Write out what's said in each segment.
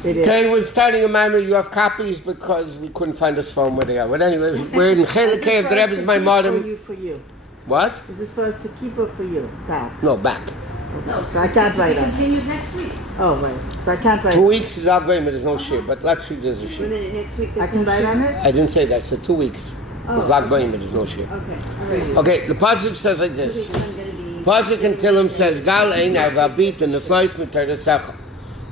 Okay, we're starting a Maamarim. You have copies because we couldn't find this phone where they are. But anyway, we're in Chelekei of the Rebbe's Maamarim. For you. What? Is this supposed to keep or for you? Back? No, back. No, so I can't write on it. Continued next week. Oh, right. So I can't write 2 weeks is Lag Baomer, there's no shit. But last week there's a shit. Next week I can write on it? I didn't say that. So 2 weeks. It's Lag Baomer, there's no shit. Okay. Okay, the pasuk says like this. Pasuk in Tehillim says, Gal ein avabit and the flies mitar secha.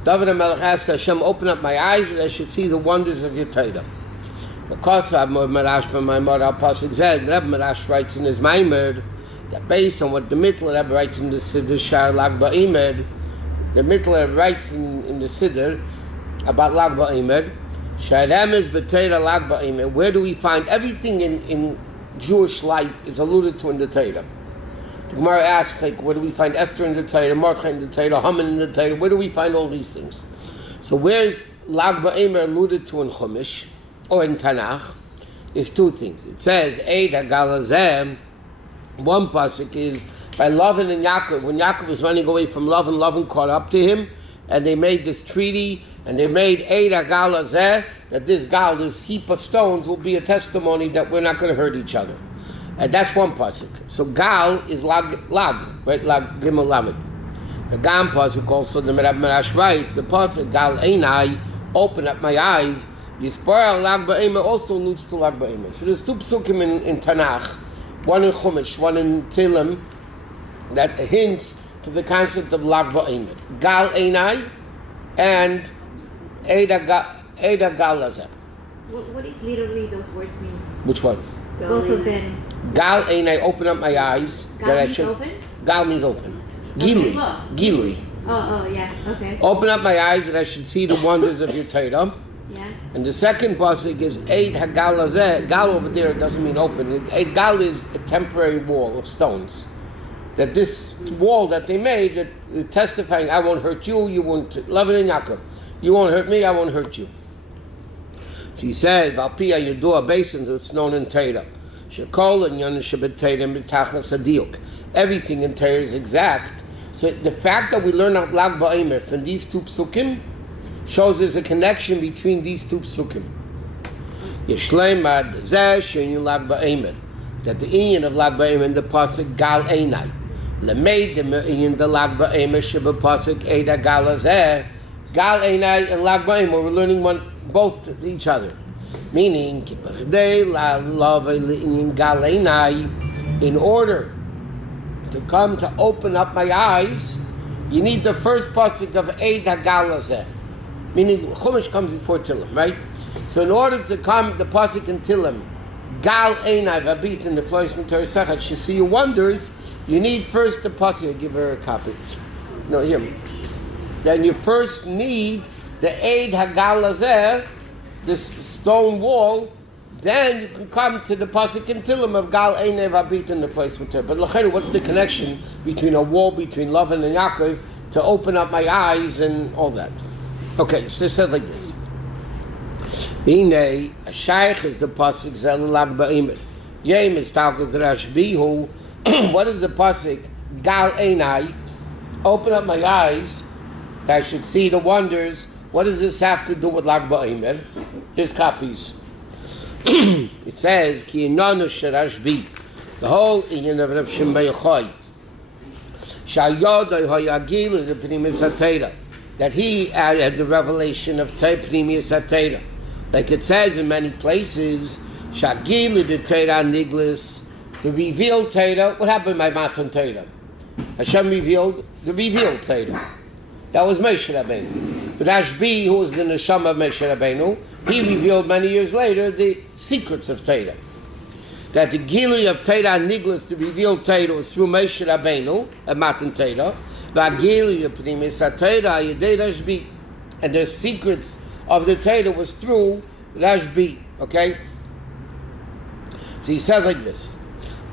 David HaMelech asked Hashem, open up my eyes that I should see the wonders of your Torah. Because Baomer Maamar al pasuk said, Rebbe Merash writes in his Maamar that based on what the Mittler Rebbe writes in the Siddur Shar Lag Baomer, the Mittler writes in the Siddur about Lag Baomer, Sha'adam is b'Torah Lag Baomer. Where do we find everything in Jewish life is alluded to in the Torah? The Gemara asks, like, where do we find Esther in the Torah, Mordechai in the Torah, Haman in the Torah? Where do we find all these things? So where's Lag Baomer alluded to in Chumash or in Tanakh? Is two things. It says, Eid HaGalazem. One pasuk is by Lavan and Yaakov. When Yaakov was running away from Lavan caught up to him, and they made this treaty, and they made Eid HaGalazeh, that this heap of stones, will be a testimony that we're not going to hurt each other. And that's one pasuk. So Gal is lag, right? Lag Gimel Lamed. The Gam pasuk also the Rabbi Merash writes the pasuk Gal Einai, open up my eyes. Yispar Lag Baomer also alludes to Lag Baomer. So there's two psukim in Tanakh. One in Chumash, one in Tehillim, that hints to the concept of Lag Baomer. Gal Einai and Eida Galazeh. What is literally those words mean? Which one? Both of them. Gal Einai, open up my eyes. Gal means open? Gal means open. Gilui. Oh, yeah, okay. Open up my eyes that I should see the wonders of your Torah. Yeah. And the second pasuk is Eid HaGalazeh. Gal over there doesn't mean open. Eid Gal is a temporary wall of stones. That this wall that they made, that is testifying, I won't hurt you, you won't, Lavan and Yaakov. You won't hurt me, I won't hurt you. So he said, Valpia Yudua Basin, it's known in Torah. Shekol and Yon Shabbat Torah Mitachas Adiuk. Everything in Torah is exact. So the fact that we learn out Lag Baomer from these two psukim shows there's a connection between these two psukim. Yeshleimad Zeh Shein Lag Baomer. That the inyan of Lag Baomer in the pasuk Gal Einai. Lemeid the inyan the Lag Baomer Sheba pasuk Eida Galazeh. Gal Einai and Lag Baomer, we're learning both to each other. Meaning, in order to come to open up my eyes, you need the first pasuk of Eid HaGalazeh. Meaning, Chumash comes before Tehillim, right? So in order to come, the pasuk in Tehillim, Gal Einai Vabit in the Flois Mitar Sechat, she see your wonders, you need first the pasuk. I'll give her a copy. No, here. Then you first need the Eid HaGalazeh, this stone wall, then you can come to the pasuk in Tehillim of Gal Einai Vabit in the Flois Mitar. But l'chayru, what's the connection between a wall between Lavan and Yaakov to open up my eyes and all that? Okay, so it says like this. Inei, a shaykh is the pasuk Zel Lag Baomer. Yem is talking to Rabbi who, what is the pasuk? Gal Einai, open up my eyes, that I should see the wonders. What does this have to do with Lag Baomer? Here's copies. It says, Ki inanu Rabbi, the whole inyan of Rav Shimon Bar Yochai, Sha'yodai ha'yagilu the Pnimis HaTorah, that he had the revelation of Pnimis HaTorah. Like it says in many places, Shagilu the Torah Niglis, the revealed Torah. What happened by Matan Torah? Hashem revealed the revealed Torah. That was Moshe Rabbeinu. But Rabbi, who was the neshama of Moshe Rabbeinu, he revealed many years later the secrets of Torah. That the Gili of Torah Niglis, the revealed Torah, was through Moshe Rabbeinu at Matan Torah. V'Gili of Pnimis HaTorah Yedei Rabbi, and the secrets of the Torah was through Rabbi. Okay? So he says like this.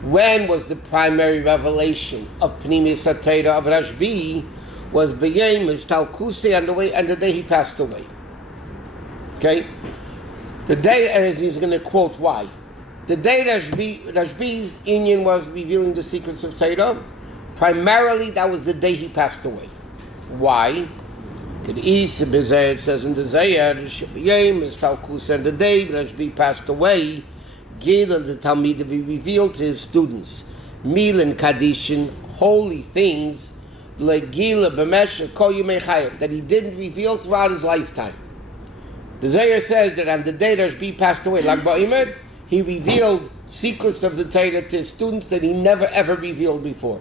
When was the primary revelation of Pnimis HaTorah of Rabbi? Was B'yem is Talkusi on the day he passed away. Okay? The day, as he's going to quote why. The day Rabbi's inyan was revealing the secrets of Torah, primarily that was the day he passed away. Why? It says in the Zayar, is Talkus, and the day Rashbi passed away, Gil and the Talmud be revealed to his students, Mil and Kadishin, holy things, like Gila B'Mesha Kol Yomei Chayim, that he didn't reveal throughout his lifetime. The Zayar says that on the day Rashbi passed away, like Baomer, he revealed secrets of the Torah to his students that he never ever revealed before.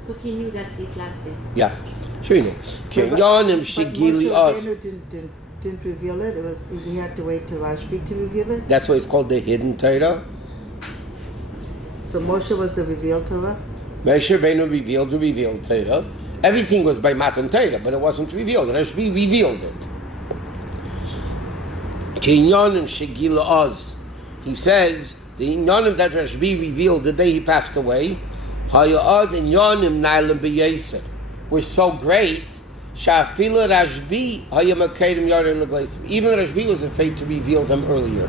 So he knew that's his last day. Yeah, sure you know. Kenyanim Shigili Oz. Didn't reveal it. It was he had to wait till Rashbi to reveal it. That's why it's called the hidden Torah. So Moshe was the revealed Torah. Moshe Rabbeinu revealed the revealed Torah. Everything was by Matan Torah, but it wasn't revealed. Rashbi revealed it. Kenyanim Shigili Oz. He says the Inyanim that Rashbi revealed the day he passed away, Hayaz Inyanim Nailim B'Yosef, were so great. Shafila Rashbi Hayamakedim Yarei L'Gleisim. Even Rashbi was afraid to reveal them earlier.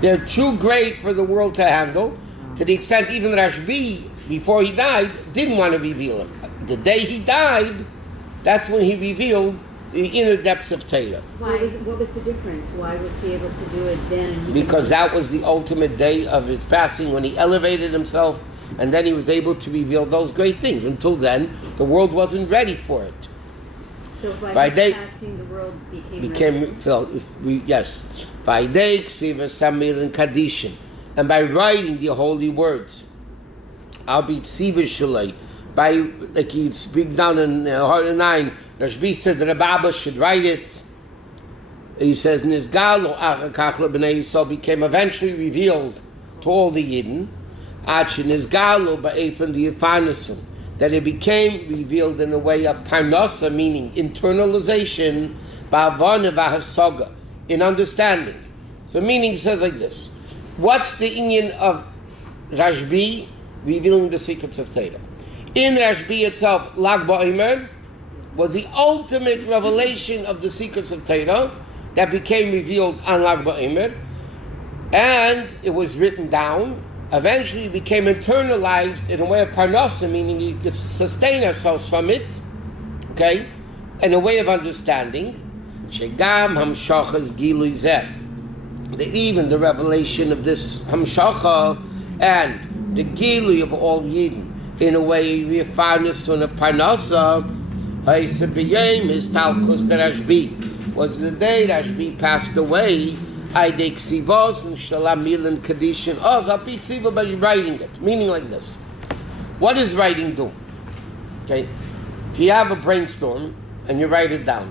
They're too great for the world to handle, to the extent even Rashbi, before he died, didn't want to reveal them. The day he died, that's when he revealed the inner depths of Torah. What was the difference? Why was he able to do it then? And Because that was the ultimate day of his passing, when he elevated himself, and then he was able to reveal those great things. Until then, the world wasn't ready for it. So by his passing, the world became filled. Yes, by day ksiva samil and kadishin, and by writing the holy words. I'll be ksiva shalei. By like he speak down in 9. Rashbi said the Rabbi should write it. He says Nizgalo achakachla b'nei Yisrael became eventually revealed to all the Yidden. Achin Nizgalo ba'efan the Yifanasim, that it became revealed in a way of parnasa, meaning internalization, ba'avana v'hasaga, in understanding. So meaning says like this: what's the inyan of Rashbi revealing the secrets of Torah? In Rashbi itself, Lag Baomer was the ultimate revelation of the secrets of Torah that became revealed on Lag Baomer, and it was written down. Eventually, it became internalized in a way of parnasa, meaning you could sustain ourselves from it, okay, in a way of understanding. Shegam hamshachas gilui zeh, even the revelation of this hamshacha and the gilui of all Yidden in a way Yifanasun of parnasa. Haisabiyim is talkus the Rashbi was the day Rashbi passed away. Aidek sivos and shalamil and kadishin. Oh, zapi tziva by writing it. Meaning like this: what does writing do? Okay, if you have a brainstorm and you write it down,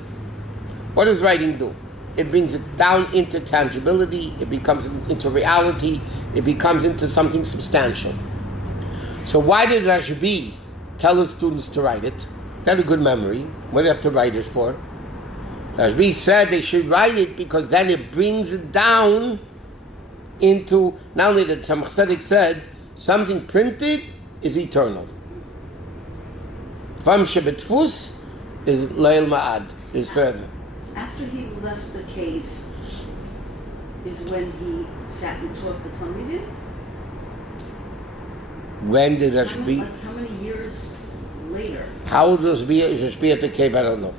what does writing do? It brings it down into tangibility. It becomes into reality. It becomes into something substantial. So why did Rashbi tell his students to write it? They had a good memory. What do you have to write it for? Rabbi said they should write it because then it brings it down into, not only that Tzemach Tzedek said, something printed is eternal. Vam shebetfus is leil ma'ad, is forever. After he left the cave is when he sat and taught the Talmudim? When did Rashbi? How many years later? How old was Rashbi at the cave? I don't know.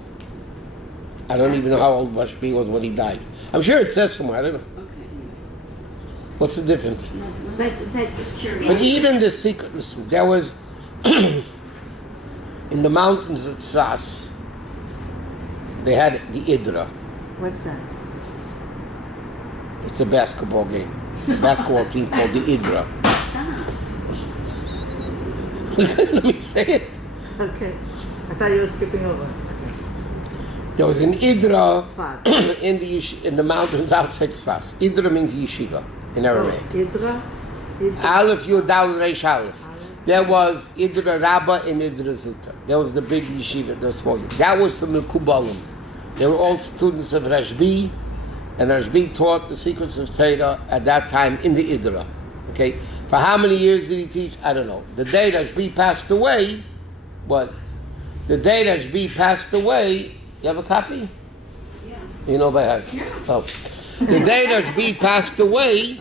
I don't even know how old Rashbi was when he died. I'm sure it says somewhere. I don't know. Okay. What's the difference? But just curious. But even the secret, listen, there was in the mountains of Tzas, they had the Idra. What's that? It's a basketball game. A basketball team called the Idra. Let me say it. Okay. I thought you were skipping over. There was an Idra Tzfat. in the mountains outside Tzfas. Idra means yeshiva in Aramaic. Idra? Aleph Yud Daled Reish Aleph. There was Idra Rabbah and Idra Zuta. There was the big yeshiva, the small yeshiva. That was from the Kubalim. They were all students of Rashbi, and Rashbi taught the secrets of Torah at that time in the Idra. Okay? For how many years did he teach? I don't know. The day Rashbi passed away, what? The day Rashbi passed away, you have a copy? Yeah. You know by heart? Yeah. Oh. The day Rashbi passed away,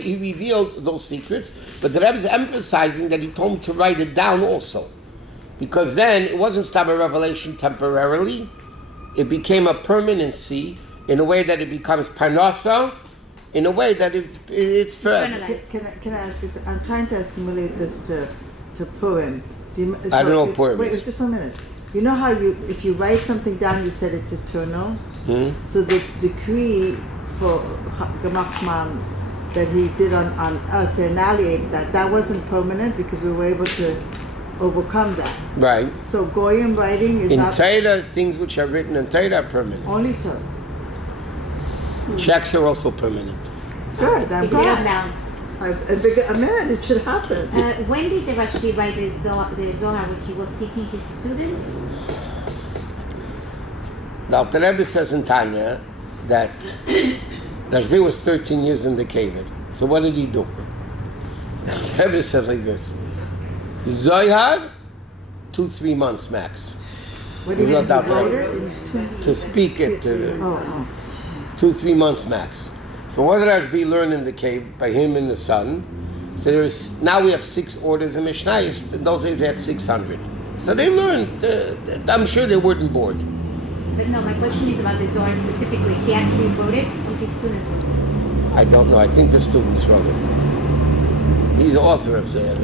he revealed those secrets, but the Rebbe is emphasizing that he told him to write it down also. Because then it wasn't stop a revelation temporarily. It became a permanency in a way that it becomes parnasa, in a way that it's forever. Can I ask you something? I'm trying to assimilate this to Purim. I don't know what Purim wait, is. Just 1 minute. You know how if you write something down, you said it's eternal? Hmm? So the decree for Gemachman that he did on us to annihilate that wasn't permanent because we were able to overcome that. Right. So Goyim writing is In not Torah, things which are written in Torah are permanent. only Torah. Checks are also permanent. Good, I'm It will glad. bounce. Man, it should happen. When did the Rashbi write the Zohar when he was teaching his students? The Alter Rebbe says in Tanya that Rashbi was 13 years in the cave. So what did he do? The Alter Rebbe says like this: Zohar, 2-3 months max. What do you He's mean? not He wrote that it? to speak it. To Oh. 2-3 months max. So what did Rashbi learn in the cave by him and the son? So now we have 6 orders in Mishnayos. In those days they had 600. So they learned. I'm sure they weren't bored. But no, my question is about the Zohar specifically. He actually wrote it, or his students wrote it? I don't know. I think the students wrote it. He's the author of Zohar.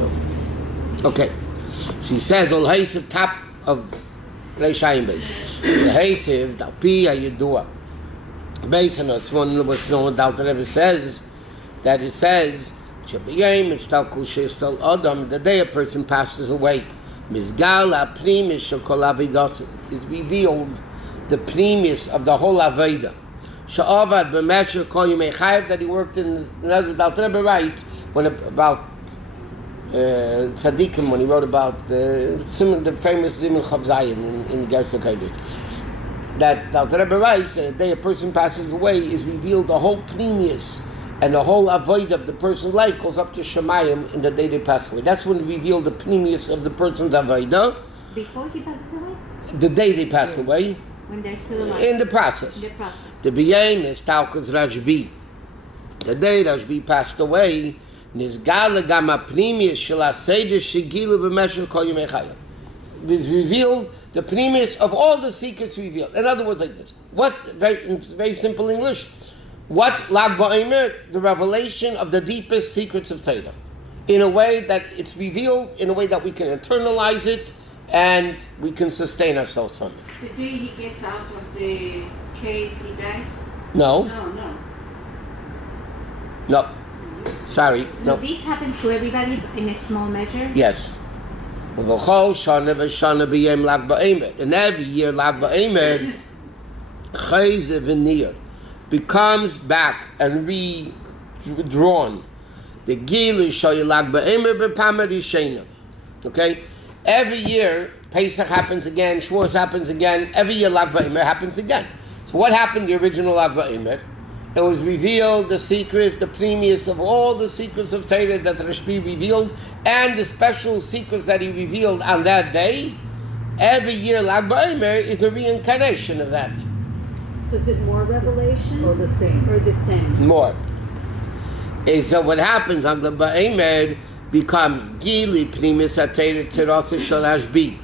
Okay. So he says, Ol Haisev, top of Reishayim base. The Haisev, Dalpi, Ayudua. Based on us, one was known that the Rebbe says that it says, Shabbayim, it's Talku Shesal Adam, the day a person passes away. Mizgal, Aprim, Shokol Avidas, is revealed the primus of the whole Aveda. Sha'avad, B'mesher, Kol Yimei Chayev, that he worked in, another Alter Rebbe writes, about Tzaddikim, when he wrote about the famous Zimun Chav Zayin in Gersa Kodesh. That the Alter Rebbe writes that the day a person passes away is revealed the whole primus and the whole avoid of the person's life goes up to Shemayim in the day they pass away. That's when we reveal the primus of the person's avodah. Before he passes away? The day they pass away. When they're still alive? In the process. In the process. The B'yayim is Talkus Rashbi. The day Rashbi passed away, Nizgala Gama Primus Shel HaSeder Shegilu B'meshel Kol Yimei Chayev. It's revealed the primus of all the secrets revealed. In other words, like this. In very simple English, what's Lag Baomer? The revelation of the deepest secrets of Torah. In a way that it's revealed, in a way that we can internalize it, and we can sustain ourselves from it. The day he gets out of the cave, he dies? No. No. Sorry. So No. this happens to everybody in a small measure? Yes. In every year, Lag Baomer, Chayze V'nir, becomes back and redrawn. The Gilu Shoy Lag Baomer B'Pamar Yishena. Okay? Every year, Pesach happens again, Shavuos happens again, every year Lag Baomer happens again. So what happened the original Lag Baomer? It was revealed the secrets, the primus of all the secrets of Torah that Rashbi revealed, and the special secrets that he revealed on that day. Every year, Lag Baomer is a reincarnation of that. So is it more revelation? Or the same. Or the same? More. And so what happens on the Baomer becomes Gili primus HaTorah Terasa Shel Rashbi.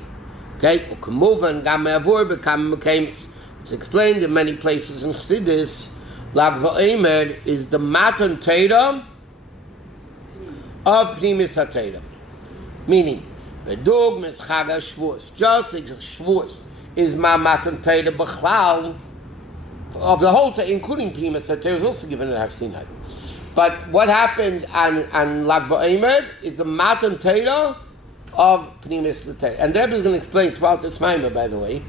Okay? It's explained in many places in Chassidus. Lag Baomer is the Matan Torah of Primus HaTorah. Meaning, Bedug Mes Chag HaShavuos. Just like Shavuos is Matan Torah B'chlal of the whole Torah, including Primus HaTorah, is also given in Har Sinai. But what happens on Lag Baomer is the Matan Torah of Primus HaTorah. And the Rebbe is going to explain throughout this Maamar, by the way,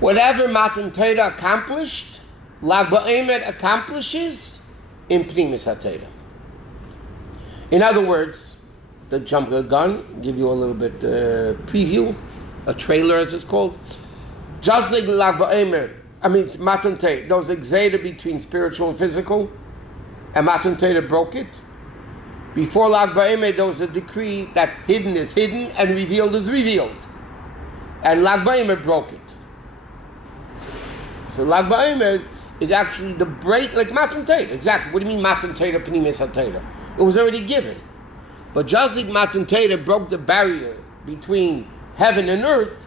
whatever Matan Torah accomplished, Lag Baomer accomplishes in Primus HaTorah. In other words, the jump the gun, give you a little bit preview, a trailer as it's called. Just like Lag Baomer, Matan Torah, there was a gzeira between spiritual and physical, and Matan Torah broke it. Before Lag Baomer, there was a decree that hidden is hidden and revealed is revealed. And Lag Baomer broke it. So Lag Baomer is actually the break, like Matan Torah. Exactly. What do you mean Matan Torah, Primus HaTorah? It was already given. But just like Matan Torah broke the barrier between heaven and earth,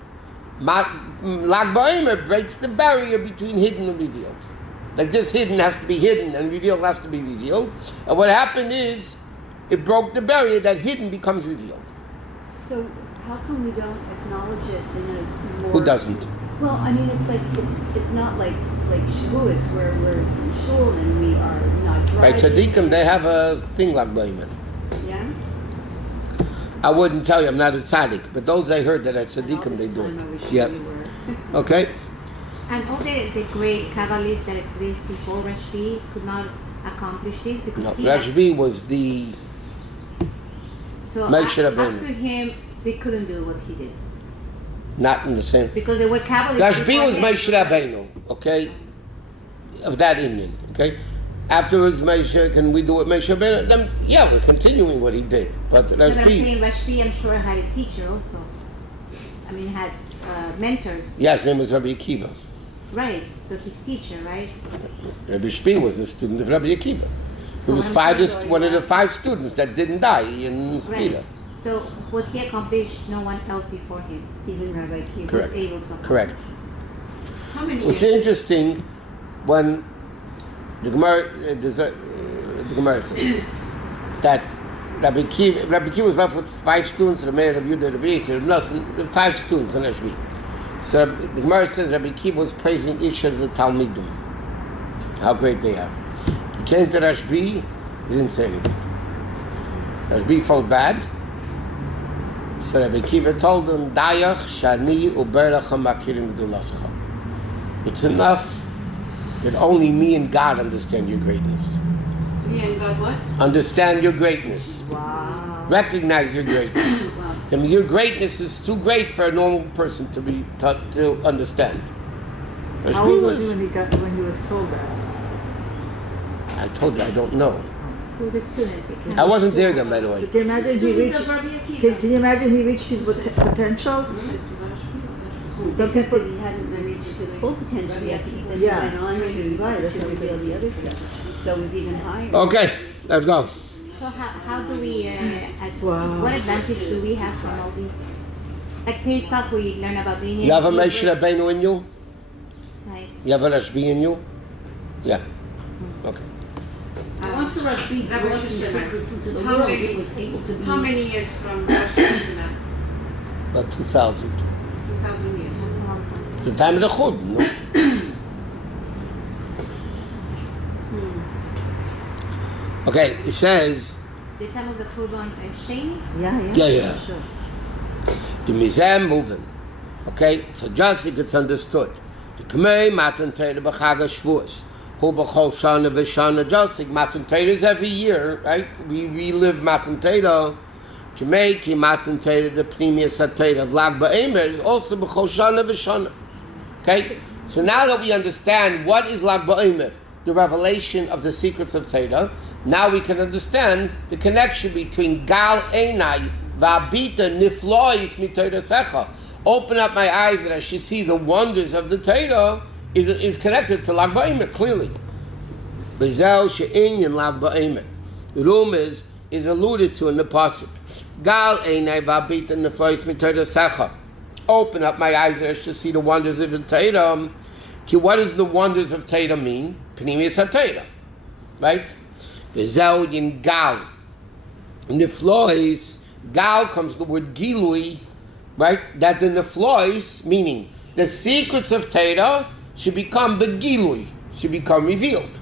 Lag Baomer breaks the barrier between hidden and revealed. Like this hidden has to be hidden and revealed has to be revealed. And what happened is, it broke the barrier that hidden becomes revealed. So how come we don't acknowledge it in a more... Who doesn't? Well, I mean, it's like, it's not like Shavuos where we're in shul and we are not driving. Right, tzaddikim, they have a thing like Baomer. Yeah? I wouldn't tell you, I'm not a tzaddik, but those I heard that are tzaddikim, they do it. Yeah. Okay? And all the great Kabbalists that exist before Rashbi could not accomplish this because No, he Rashbi was the... so Moshe after Rabbeinu. him, they couldn't do what he did Not in the same... because they were Kabbalists. Rashbi was before him. Moshe Rabbeinu, okay? Of that Indian, okay? Afterwards, Moshe, can we do what Moshe Rabbeinu? Then, yeah, we're continuing what he did. But But I'm Rashbi... saying Rashbi, I'm sure, had a teacher also. I mean, had mentors. Yeah, his name was Rabbi Akiva. Right, so his teacher, right? Rabbi Shpi was a student of Rabbi Akiva. He So was one of the 5 students that didn't die in Spira. Right. So what he accomplished, no one else before him, even Rabbi Akiva, Correct. was able to accomplish. Correct. How many What's years? interesting, when the Gemara says that Rabbi Akiva was left with 5 students, the mayor of Yudah, Rabbi Yosef, 5 students in Rashbi. So the Gemara says Rabbi Akiva was praising each of the Talmidim, how great they are. He came to Rashbi, he didn't say anything. Rashbi felt bad. So Rabbi Akiva told him, Dayach shani uberlachem makirim gdulascha. It's enough that only me and God understand your greatness. Me and God what? Understand your greatness. Wow. Recognize your greatness. Wow. I mean, your greatness is too great for a normal person to understand. How old was he when he was told that? I told you I don't know. He was a student. I wasn't there then, by the way. Can you imagine he Student reached? of Rabbi Akiva. Can you imagine he reached his potential? They Some said people- that he hadn't reached his full potential yet because then Yeah. he went on to reveal the other stuff. So it was even higher. Okay, let's go. So how do we, Wow. what advantage do we have from all these? Like Pesach, we learn about being You have a Moshe Rabbeinu in you? Right. You have a Rashbi in you? Yeah. Okay. Once the Rashbi brought the secrets into the How world, many- it was able to be how many years from Rashbi to now? About 2,000. 2,000 years. That's a long time. It's the time of the Chud, no? Okay, it says, The time of the Churban Sheni? Yeah. Sure. the Mizem moving. Okay, so just it gets understood. The K'mei Matan Torah b'Chag HaShavuos. Hu b'chol shana v'shana just like Matan Torah is every year, right? We relive Matan Torah. K'mei ki Matan Torah the Pnimius HaTorah of Lag Baomer is also b'chol shana v'shana. Okay, so now that we understand what is Lag Baomer, the revelation of the secrets of Torah, now we can understand the connection between Gal Einai V'abita Niflois Mitorah Secha. Open up my eyes that I should see the wonders of the Torah is connected to Lag Baomer, clearly. Bezel she'inyan Lag Baomer. Rum is alluded to in the pasuk. Gal Einai V'abita Niflois Mitorah Secha. Open up my eyes that I should see the wonders of the Torah. What does the wonders of Torah mean? Pnimius HaTorah. Right? Bezel yin Gal. Niflois. Gal comes the word Gilui, right? That the Neflois, meaning the secrets of Torah, should become begilui, should become revealed.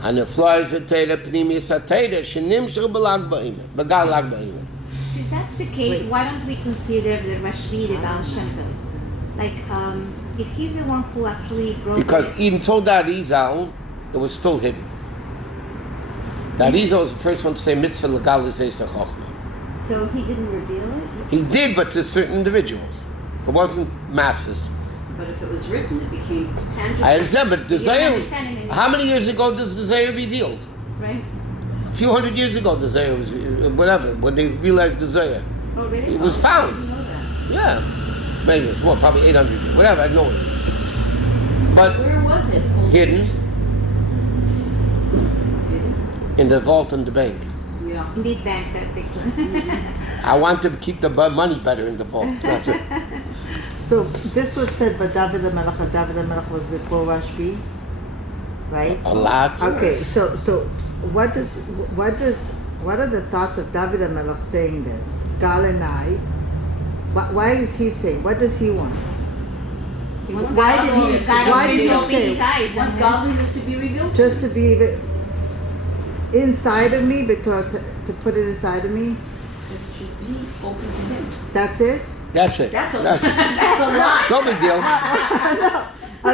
And Neflois of Torah, Pnimius HaTorah, shenimshach b'Lag Baomer, b'Gal Lag Baomer. So if that's the case, why don't we consider the Rashbi the Baal Shem Tov? Like, if he's the one who actually brought Because it, even told the Arizal, it was still hidden. The Arizal was the first one to say mitzvah legal l'seisach chochmah. So he didn't reveal it? He did, but to certain individuals. It wasn't masses. But if it was written, it became tangible. I understand, but the You don't Zohar, understand it. how many years ago does the Zohar revealed? right? A few hundred years ago, the Zohar was, whatever, when they realized the Zohar. Oh, really? It was I found. didn't know that. Yeah. Maybe it's more, probably 800 years, whatever, I know what it is. But Where was it? hidden Hidden? in the vault in the bank. Yeah. In this bank that they I want to keep the money better in the vault. So this was said by David HaMelech, and David HaMelech was before Rashbi, right? A lot. Okay, so what are the thoughts of David HaMelech saying this? Gal and I, why is he saying? What does he want? Why did he say? Wants godliness to be revealed. Just to be inside of me, but to put it inside of me. It should be open to him. That's it. That's it. That's a lot. No big deal.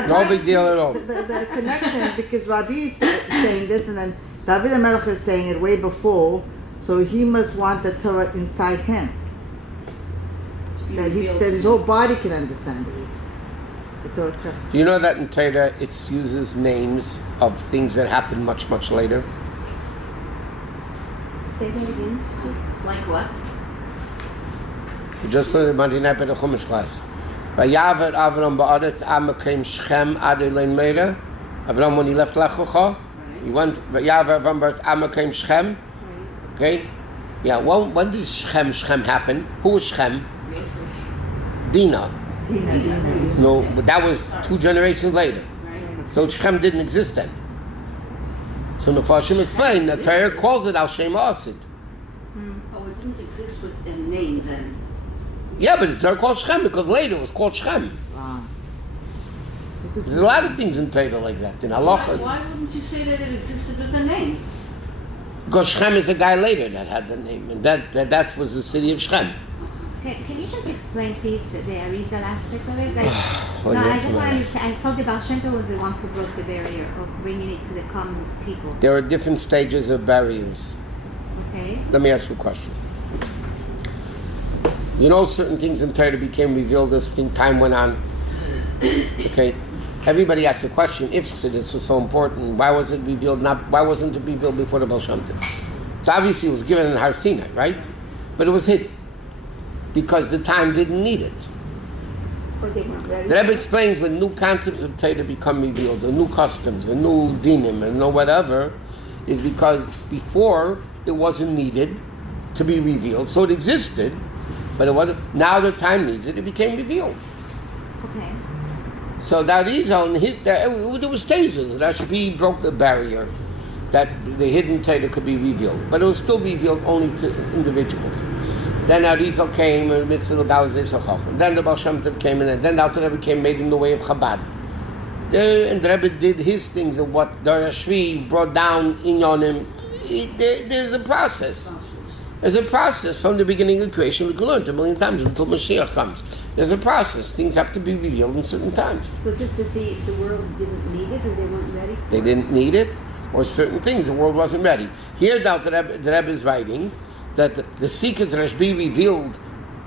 No big deal at all. The connection, because Rabbi is saying this, and then David HaMelech is saying it way before, so he must want the Torah inside him, that his whole body can understand it. Do you know that in Torah it uses names of things that happened much, much later? Say that again, please. Like what? We just learned Monday night by the Chumash class. Vayavet Avram ba'aretz Maamarim Shechem ad Elein Meira. Avram, when he left Lech Lecha, he went Vayavet Avram ba'aretz Maamarim Shechem. Okay? Yeah, when did Shechem happen? Who was Shechem? Yosef. Dinah. Dina. No, but that was 2 generations later. So Shechem didn't exist then. So Mepharshim explained that Torah calls it Al Shem Asid. Oh, it didn't exist with a name then. Yeah, but the Torah called Shechem because later it was called Shechem. Wow. There's a lot of things in Torah like that. In Halacha. Why wouldn't you say that it existed with a name? Because Shechem is a guy later that had the name, and that was the city of Shechem. Can you just explain, please, the Arizal aspect of it? Like, What no, do you I just want to understand? understand. I thought the Baal Shem Tov was the one who broke the barrier of bringing it to the common people. There are different stages of barriers. Okay. Let me ask you a question. You know, certain things in Torah became revealed as time went on. Okay, everybody asks the question: if this was so important, why was it revealed? Why wasn't it revealed before the Baal Shem Tov? So obviously, it was given in Har Sinai, right? But it was hidden because the time didn't need it. Or they weren't ready. The Rebbe explains when new concepts of Torah become revealed, or new customs, or new dinim, and no whatever, is because before it wasn't needed to be revealed, so it existed, but it wasn't. Now the time needs it; it became revealed. Okay. So that is on there were stages. Rashbi broke the barrier that the hidden Torah could be revealed, but it was still revealed only to individuals. Then Arizal came and Mitzvah Galazes Chacham. Then the Baal Shem Tov came, and then the Alter Rebbe came, made in the way of Chabad. And the Rebbe did his things of what the Rashbi brought down in Yonim. There's a process. There's a process from the beginning of creation. We can learn it a million times until Mashiach comes. There's a process. Things have to be revealed in certain times. Was it that the world didn't need it, or they weren't ready for it? They didn't need it, or certain things the world wasn't ready. Here, the Rebbe is writing that the secrets Rashbi revealed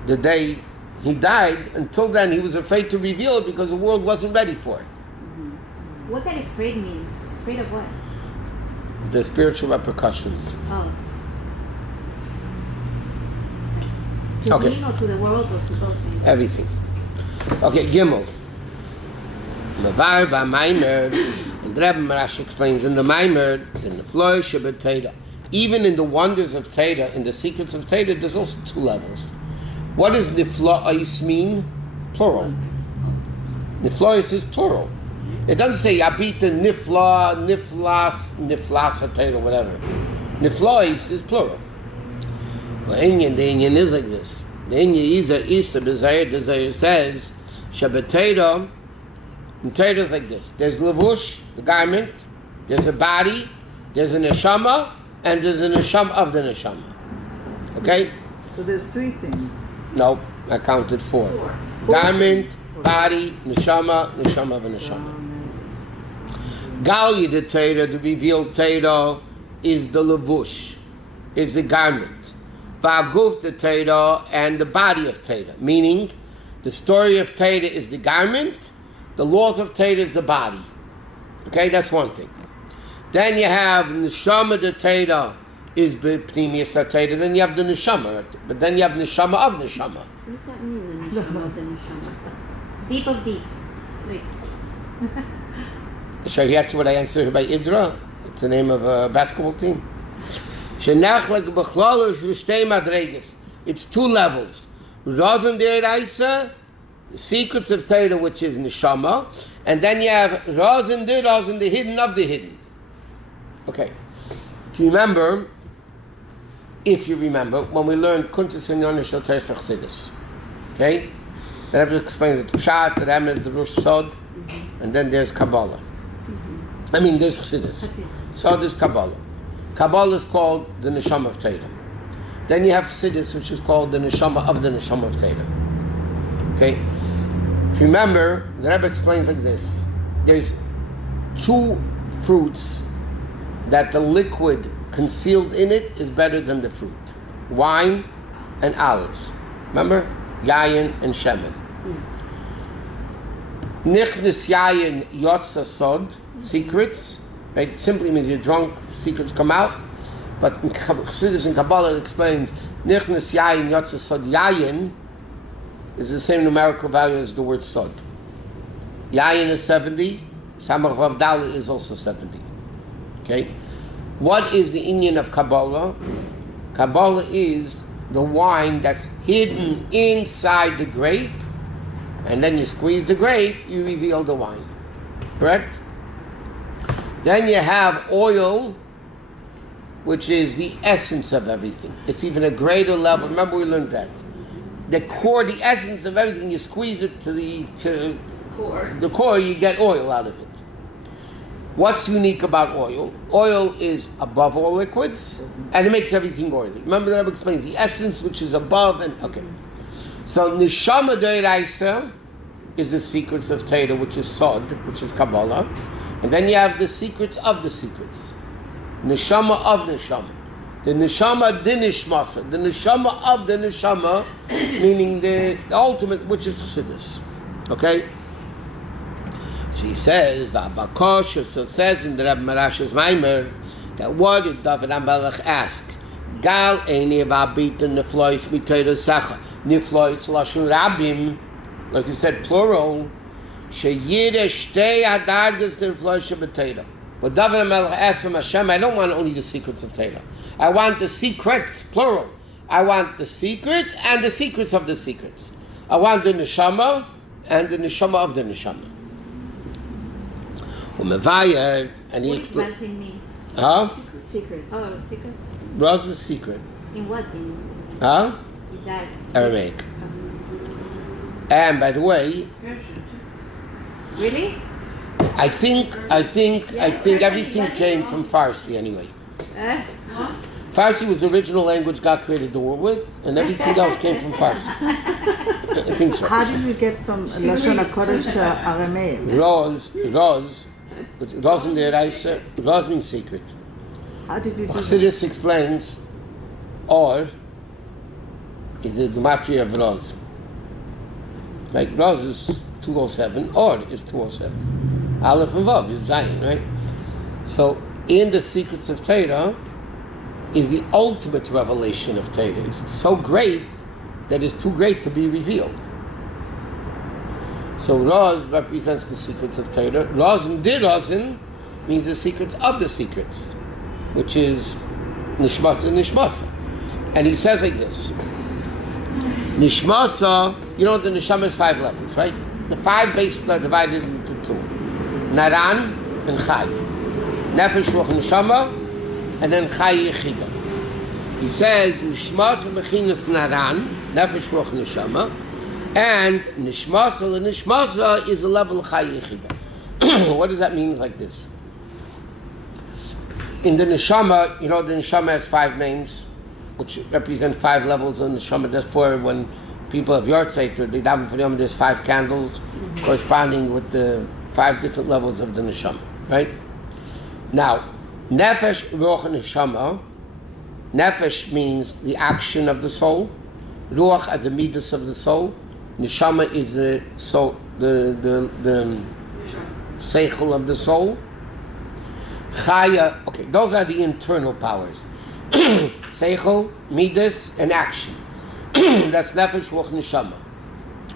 the day he died. Until then, he was afraid to reveal it because the world wasn't ready for it. Mm-hmm. What that afraid means? Afraid of what? The spiritual repercussions. Oh. To Okay. him or to the world or to both things? Everything. Okay, Gimel. Mavar Maamar, and Rabbi Marash explains in the Maamar, in the flourish of Torah, even in the wonders of Torah, in the secrets of Torah, there's also 2 levels. What does nifla'is mean? Plural. Nifla'is is plural. It doesn't say Yabita, Nifla, Niflas, Torah, whatever. Nifla'is is plural. But the Inyan is like this. The Inyan Isa B'Zayir says, Shabbat Torah, in Torah is like this. There's levush, the garment, there's a body, there's a neshama, and there's a neshama of the neshama. Okay? So there's 3 things. No, I counted 4. Garment, body, neshama, neshama of a neshama. Gali the Torah, the revealed Torah, is the levush, is the garment. Va'aguf the Torah, and the body of Torah. Meaning, the story of Torah is the garment, the laws of Torah is the body. Okay, that's one thing. Then you have neshama the Torah is b'pnimius Torah. Then you have the neshama, but then you have neshama of neshama. What does that mean, the neshama of the neshama? Deep of deep. Wait. Shall I hear what I answered by Idra? It's the name of a basketball team. Shenachlik b'chlal shtei madreges. It's two levels. Razon Deraisa, the secrets of Torah, which is Neshama, and then you have Razon Derazon, the hidden of the hidden. Okay. Do you remember, if you remember, when we learned Kuntis and Yonish Shal Torah Chassidus? Okay? The Rebbe explains it, Pshat, the Remer, the Rosh Sod, and then there's Kabbalah. I mean, there's Chassidus. Sod is Kabbalah. Kabbalah is called the Neshama of Torah. Then you have Chassidus, which is called the Neshama of Torah. Okay? If you remember, the Rebbe explains like this. There's two fruits that the liquid concealed in it is better than the fruit. Wine and olives. Remember? Yayin and Shemen. Nichnis Yayin Yotza Sod, secrets. Right? Simply means you're drunk, secrets come out. But in Chassidus and Kabbalah it explains Nichnas Yayin Yotza Sod. Yayin is the same numerical value as the word Sod. Yayin is 70, Samach Vav Dalet is also 70. Okay? What is the inyan of Kabbalah? Kabbalah is the wine that's hidden inside the grape, and then you squeeze the grape, you reveal the wine. Correct? Then you have oil, which is the essence of everything. It's even a greater level. Remember we learned that. The core, the essence of everything, you squeeze it to the core, you get oil out of it. What's unique about oil? Oil is above all liquids, and it makes everything oily. Remember the Rebbe explains the essence, which is above, and okay. So Neshama Deiraisa is the secrets of Torah, which is Sod, which is Kabbalah, and then you have the secrets of the secrets. Neshama of Neshama. The Neshama Dinishmasa. The Neshama of the Neshama, meaning the ultimate, which is Chassidus. Okay? So he says, V'abakosh, so it says in the Rabbi Marash's Maamarim, that what did David HaMelech ask? Gal eini v'abita neflois mitoyra sacha. Neflois lashon rabim, like you said, plural. Sheyire shtei hadargas neflois shebetoyra. But David HaMelech asked from Hashem, I don't want only the secrets of Torah. I want the secrets, plural. I want the secrets and the secrets of the secrets. I want the neshama and the neshama of the neshama. And he explains. What in me? Huh? Secrets. Oh, secrets. What's the secret? In what? In? Huh? Is that Aramaic. And by the way, really? I think everything came from Farsi anyway. Farsi was the original language God created the world with, and everything else came from Farsi. I think so. How did we get from Lashon HaKodesh to Aramaic? Roz in the Reise, Roz means secret. How did you do that? Chassidus explains, or is the gematria of Roz. Like Roz is 207, or is 207. Aleph and Vav is Zayin, right? So, in the secrets of Torah is the ultimate revelation of Torah. It's so great that it's too great to be revealed. So Roz represents the secrets of Torah. Rozin Dirozin means the secrets of the secrets, which is Nishmasa. And he says like this. Nishmasa, you know the Neshama is 5 levels, right? The 5 bases are divided into 2. Naran and Chai. Nefesh Ruach Neshama, and then Chai Yechida. He says Nishmasa Bechinas Naran, Nefesh Ruach Neshama, and Nishmasa, the Nishmasa is a level of Chai Yechida. What does that mean like this? In the Neshama, you know the Neshama has 5 names, which represent 5 levels of Neshama. Therefore, when people have Yortzeit, they daven for Yom, there's 5 candles corresponding with the 5 different levels of the Neshama, right? Now, Nefesh Ruach Neshama, Nefesh means the action of the soul, Ruach are the midas of the soul, Neshama is the soul, the seichel of the soul. Chaya, okay, those are the internal powers. Seichel, midas, and action. That's Nefesh, Ruach, Neshama.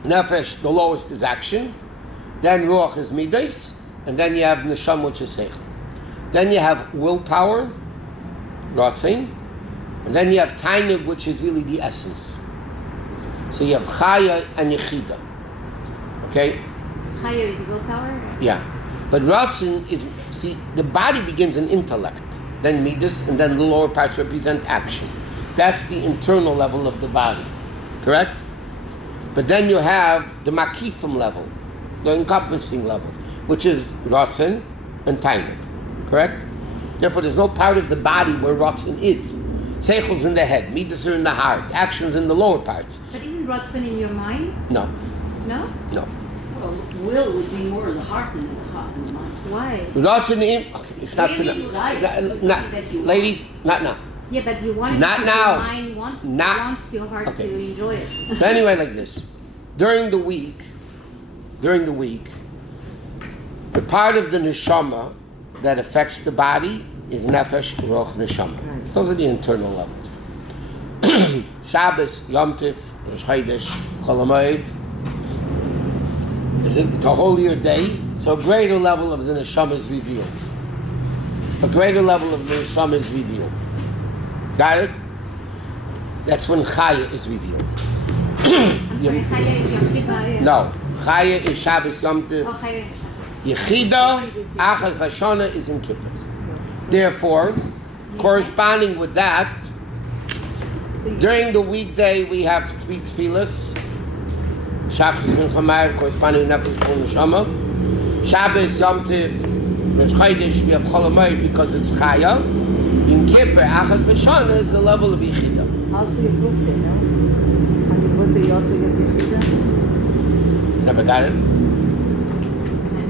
Nefesh, the lowest is action. Then Ruach is midas. And then you have Neshama, which is Seichel. Then you have willpower, Ratzin. And then you have Tainug, which is really the essence. So you have Chaya and Yechida. Okay? Higher is willpower? Yeah. But Ratzon is, see, the body begins in intellect, then Midas, and then the lower parts represent action. That's the internal level of the body. Correct? But then you have the Makifim level, the encompassing levels, which is Ratzon and Tainuk. Correct? Therefore, there's no part of the body where Ratzon is. Seichel's in the head, Midas are in the heart, actions in the lower parts. But isn't Ratzon in your mind? No. No? No. Well, will would be more in the heart than in the mind. Why? Ratzon in, okay, it's not Really? ladies, not now. Yeah, but you want it Not because now. your mind wants your heart Okay. to enjoy it. So anyway, like this, during the week, the part of the neshama that affects the body is nefesh, roch, neshama. Right. Those are the internal levels. Shabbos, Yom Tif, Rosh Chodesh, Chol HaMoed. It's a holier day, so a greater level of the neshama is revealed. A greater level of the neshama is revealed. Got it? That's when Chaya is revealed. I'm sorry, Chaya is Yom Kippur? No, Chaya is Shabbos, Yom Tif. Oh, Chaya is Shabbos. Yechida, Achaz Vashana is in Kippur. Therefore, corresponding with that, during the weekday we have 3 tefillas. Shabbos and Chamar corresponding to Nefesh and Neshama. Shabbos, Yom Tif, Rosh Chodesh, we have Chol HaMoed because it's Chaya. In Kippur, Achaz Vashana is the level of Yechida. Also your birthday, no? On your birthday you also get Yechida? Never got it?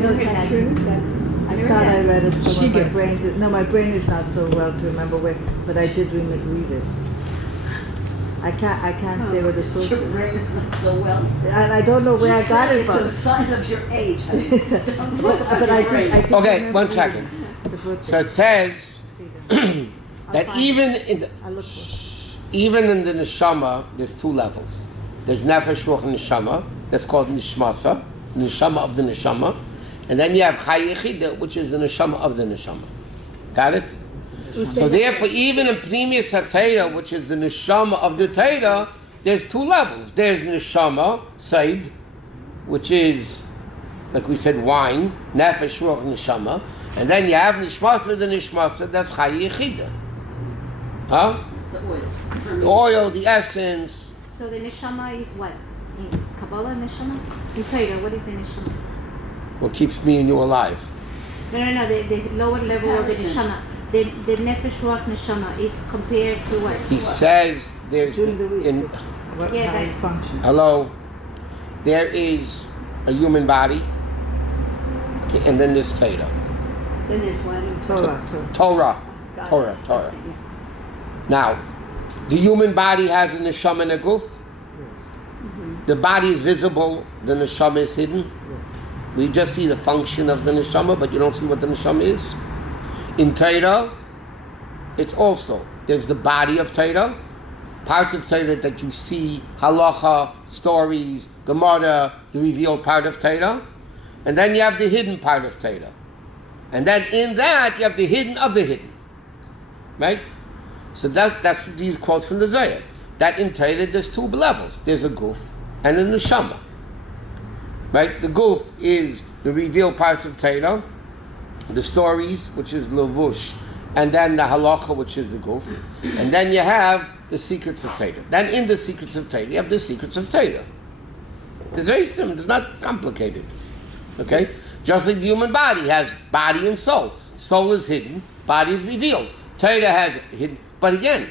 No, is that true? That's, I thought I read it somewhere. My brain is not so well to remember where, but I did read it. I can't say where the source Your is. brain is not so well. And I don't know where I got it It's a from. sign of your age. But I did Okay, remember 1 second. the birthday. So it says that find even in the, I look for even in the neshama, there's 2 levels. There's nefesh, ruach, and neshama. That's called nishmasa, neshama of the neshama. And then you have Chaya Yechida, which is the neshama of the neshama. Got it? So therefore, even in Pnimius HaTeira, which is the neshama of the Teira, there's 2 levels. There's neshama, Said, which is, like we said, wine, nefesh, ruach, neshama. And then you have nishmasa, the nishmasa, that's Chaya Yechida. Huh? It's the oil. The oil, the essence. So the neshama is what? It's Kabbalah neshama? In Torah, what is the neshama? What keeps me and you alive. No, the lower level of the neshama. The nefesh ruach neshama, it's compared to what? He says there's during the week. in What, Yeah, how but- it functions. hello, there is a human body, okay, and then there's Torah. then there's one. Torah. Torah. Now, the human body has a neshama and a guf. The body is visible, the neshama is hidden. We just see the function of the neshama, but you don't see what the neshama is. In Torah, it's also, there's the body of Torah, parts of Torah that you see, halacha, stories, Gemara, the revealed part of Torah, and then you have the hidden part of Torah. And then in that, you have the hidden of the hidden. Right? So that's these quotes from the Zohar. That in Torah, there's 2 levels. There's a guf and a neshama. Right? The guf is the revealed parts of Torah, the stories, which is levush, and then the halacha, which is the guf, and then you have the secrets of Torah. Then in the secrets of Torah, you have the secrets of Torah. It's very simple. It's not complicated. Okay? Just like the human body has body and soul. Soul is hidden, body is revealed. Torah has hidden, but again,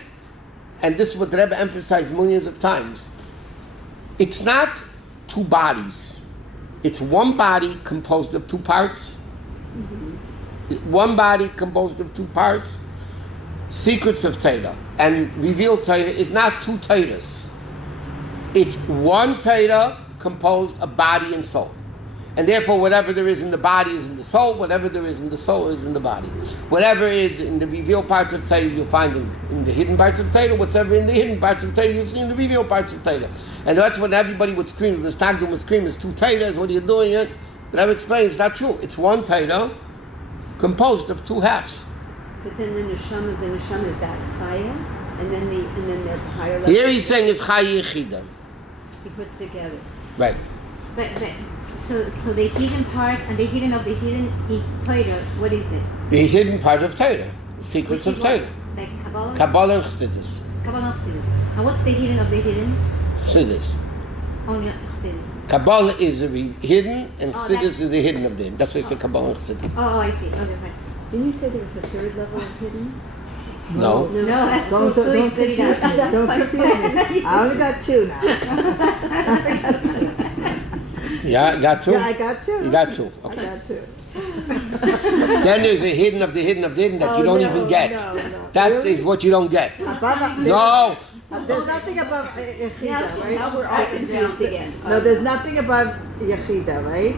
and this is what the Rebbe emphasized millions of times, it's not 2 bodies. It's 1 body composed of 2 parts. One body composed of 2 parts. Secrets of Torah and revealed Torah is not 2 Torahs. It's 1 Torah composed of body and soul. And therefore, whatever there is in the body is in the soul. Whatever there is in the soul is in the body. Whatever is in the revealed parts of Torah, you'll find in the hidden parts of Torah. Whatever in the hidden parts of Torah, you'll see in the revealed parts of Torah. And that's when everybody would scream. When Stagdom would scream, "It's 2 Torahs. What are you doing?" It. But I would explain, it's not true. It's 1 Torah composed of 2 halves. But then the neshama is that chaya, and then there's a higher level. Here he's saying it's Chaya Yechida. He puts together. Right. But so the hidden part and the hidden of the hidden in Torah, what is it? The hidden part of Torah, secrets Which of is what? Torah. Like Kabbalah? Kabbalah and Chassidus. Kabbalah Chassidus. And what's the hidden of the hidden? Chassidus. Only Chassidus. Kabbalah is the hidden, and Oh, Chassidus that's- is the hidden of them. That's why I say Kabbalah and Chassidus. Oh, I see. Okay, fine. Didn't you say there was a third level of hidden? No. No, that's Don't too confuse easy. me. Don't confuse me. I only got two now. Yeah, got two? Yeah, I got two. You got two. I Okay. got two. Then there's a hidden of the hidden of the hidden that you don't even get. No. That Really? is what you don't get. Above, No. There's nothing above Yechida, right? Now we're all confused again. No, there's nothing above Yechida, right?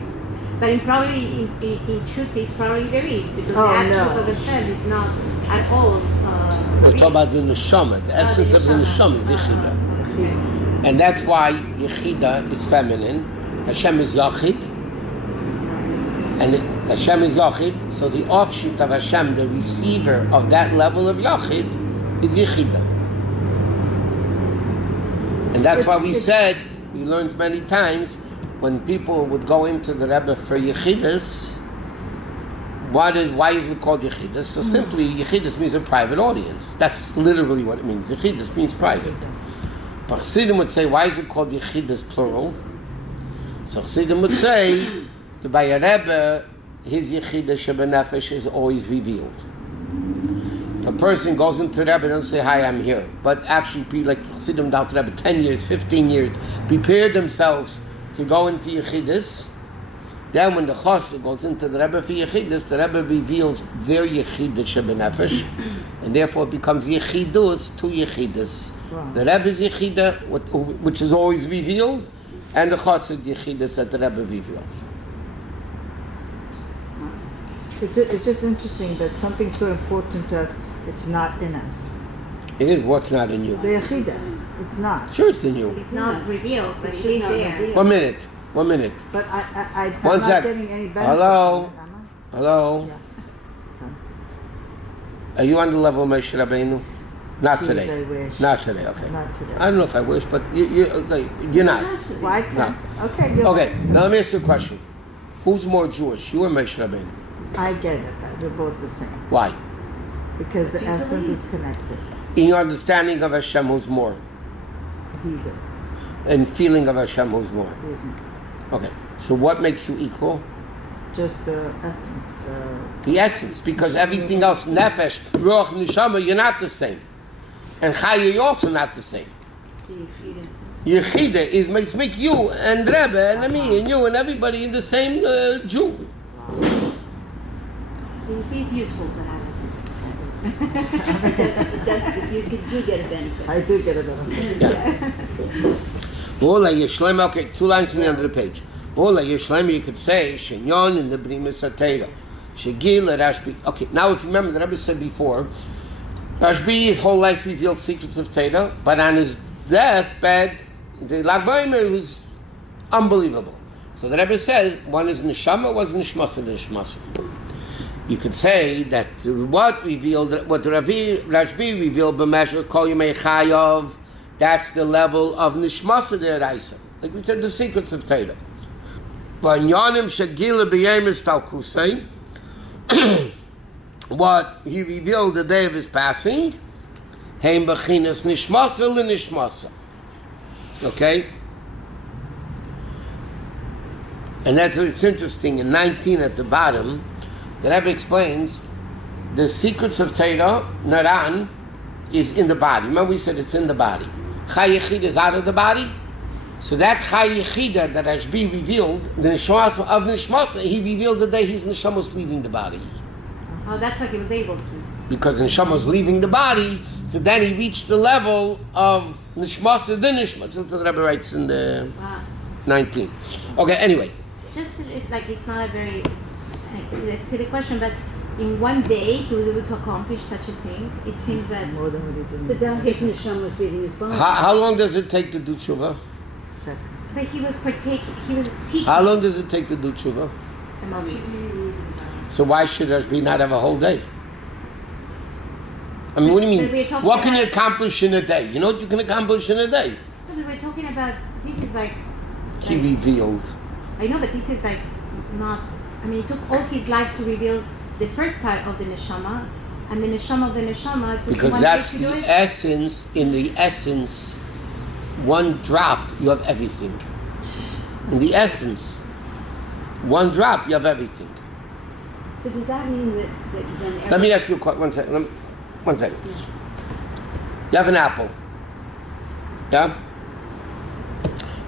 But in truth, it's probably there is, because Oh, the actions no. of the Shem is not at all. We're talking about the neshama. The essence of the neshama is Yechida. Yechida. And that's why Yechida is feminine. Hashem is Yachid. And Hashem is Yachid. So the offshoot of Hashem, the receiver of that level of Yachid, is Yechida. And that's why we said, we learned many times, when people would go into the Rebbe for Yechidus, why is it called Yechidus? So simply, Yechidus means a private audience. That's literally what it means. Yechidus means private. But Chassidim would say, why is it called Yechidus plural? So Chassidim would say, that by a Rebbe, his Yechidus Shebenefesh is always revealed. If a person goes into the Rebbe and say, hi, I'm here. But actually, like Chassidim down to the Rebbe, 10 years, 15 years, prepare themselves to go into Yechidus. Then when the Chassid goes into the Rebbe for Yechidus, the Rebbe reveals their Yechidus Shebenefesh, and therefore it becomes Yechidus to Yechidus. Wow. The Rebbe's Yechida, which is always revealed, and the Chassid Yechidus that the Rebbe reveals. It's just interesting that something so important to us, it's not in us. It is what's not in you. The Yechida, it's not. Sure, it's in you. It's not revealed, but It's it is just not there. revealed. 1 minute. 1 minute. But I'm One not sec. getting any benefit. Hello? from it, am Hello? Yeah. Are you on the level of Moshe Rabbeinu? Not Jeez, today. I wish. Not today, okay. I? Not today. I don't know if I wish, but you're not. Why can't? No. Okay, you're Okay, now let me ask you a question. Who's more Jewish, you or Moshe Rabbeinu? I get it. We're both the same. Why? Because the essence is connected. In your understanding of Hashem, who's more? He does. And feeling of Hashem, who's more? He isn't. Okay, so what makes you equal? Just the essence. The essence, because everything else, nefesh, ruach, neshama, you're not the same. And chaya, you're also not the same. Yechida is make you and Rebbe and me and you and everybody in the same Jew. So you see, it's useful to have it. You do get a benefit. I do get a benefit. Ola Yeshlema, okay, 2 lines in the end of the page. Ola Yeshlema, you could say, Shenyon in the Brimis Atera. Shegil Rashbi. Okay, now if you remember, the Rebbe said before, Rashbi, his whole life revealed secrets of Torah, but on his deathbed, the Baomer was unbelievable. So the Rebbe said, one is Neshama, one is Nishmasa. You could say that what Rashbi revealed, b'measure Kol Yemei Chayav, that's the level of Nishmasa Deraisa. Like we said, the secrets of Torah. V'anyanim Shegila B'yemes Talkusei, what he revealed the day of his passing, Heim B'chinas Nishmasa L'Nishmasa. Okay? And that's what's interesting. In 19 at the bottom, the Rebbe explains the secrets of Torah, Naran, is in the body. Remember we said it's in the body. Chai Yechida is out of the body. So that Chai Yechida that Rashbi revealed, the Neshama of Neshmasa, he revealed the day his Neshama was leaving the body. Oh, that's what he was able to. Because the Neshama was leaving the body, so then he reached the level of Neshmasa, the Neshmasa. That's what the Rebbe writes in the 19. Okay, anyway. It's like it's not a very silly question, but in one day he was able to accomplish such a thing. It seems that More than what he did. But then his neshama was leaving his body. How long does it take to do tshuva? Second. but he was teaching. How long does it take to do tshuva? A moment. So why should Rashbi not have a whole day? I mean, what do you But we're mean? talking What can you about- accomplish in a day? You know what you can accomplish in a day? No, we were talking about this is is like He revealed. I know, but this is like not. I mean, it took all his life to reveal the first part of the neshama, and the neshama of the neshama took Because one that's day to do the it. essence. In the essence, one drop, you have everything. In the essence, one drop, you have everything. So does that mean that then Let me ask you a question. One second. One second. You have an apple. Yeah?